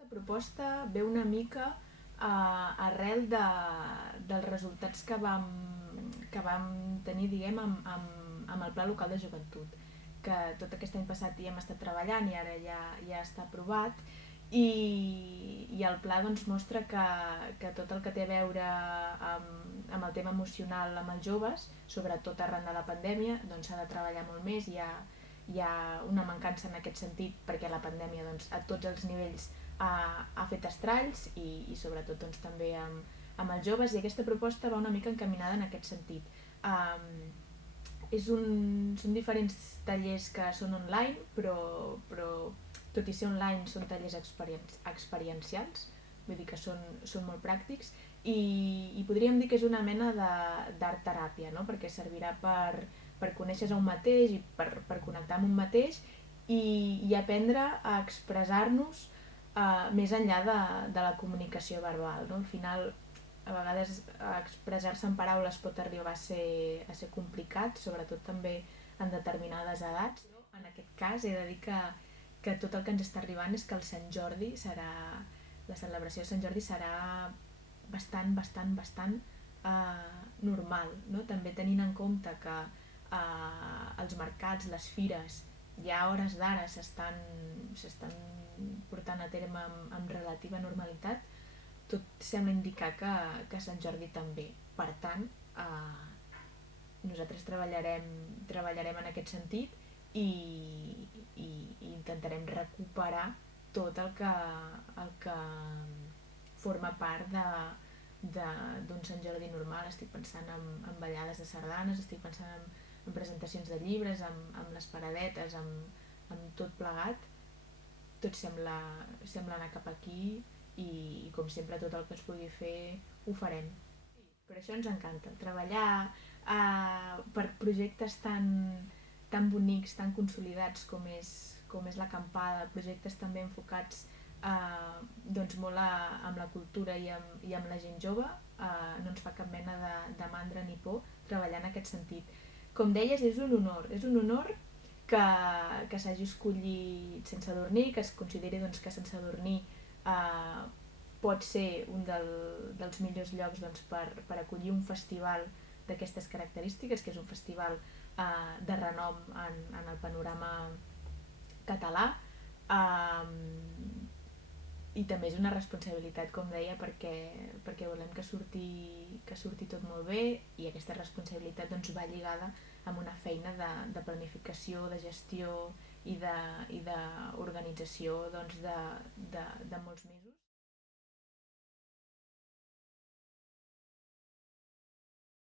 Aquesta proposta ve una mica arrel dels resultats que vam tenir, diguem, amb el Pla Local de Joventut, que tot aquest any passat hi hem estat treballant i ara ja està aprovat, i el pla doncs, mostra que tot el que té a veure amb el tema emocional amb els joves, sobretot arran de la pandèmia, doncs s'ha de treballar molt més. Hi ha una mancança en aquest sentit perquè la pandèmia doncs, a tots els nivells ha fet estralls i sobretot doncs, també amb els joves, i aquesta proposta va una mica encaminada en aquest sentit. Són diferents tallers que són online, però tot i ser online són tallers experiencials, vull dir que són molt pràctics, i podríem dir que és una mena d'art teràpia, no? Perquè servirà per conèixer-se un mateix i per connectar amb un mateix i aprendre a expressar-nos més enllà de la comunicació verbal, no? Al final, a vegades expressar-se en paraules pot arribar a ser complicat, sobretot també en determinades edats. En aquest cas he de dir que tot el que ens està arribant és que la celebració de Sant Jordi serà bastant normal, no? També tenint en compte que els mercats, les fires, ja a hores d'ara s'estan portant a terme amb relativa normalitat. Tot sembla indicar que Sant Jordi també. Per tant, nosaltres treballarem en aquest sentit i intentarem recuperar tot el que forma part d'un Sant Jordi normal. Estic pensant en ballades de sardanes, estic pensant en presentacions de llibres, amb les paradetes, amb tot plegat. Tot sembla anar cap aquí i com sempre tot el que es pugui fer ho farem. Per això ens encanta treballar per projectes tan bonics, tan consolidats com és l'acampada, projectes també enfocats doncs molt amb la cultura i amb la gent jove. No ens fa cap mena de mandra ni por treballar en aquest sentit. Com deies, és un honor que s'hagi escollit Sense Adormir, que es consideri doncs, que Sense Adormir pot ser un dels millors llocs doncs, per acollir un festival d'aquestes característiques, que és un festival de renom en el panorama català, i també és una responsabilitat, com deia, perquè volem que surti tot molt bé, i aquesta responsabilitat doncs, va lligada amb una feina de planificació, de gestió i d'organització doncs, de molts mesos.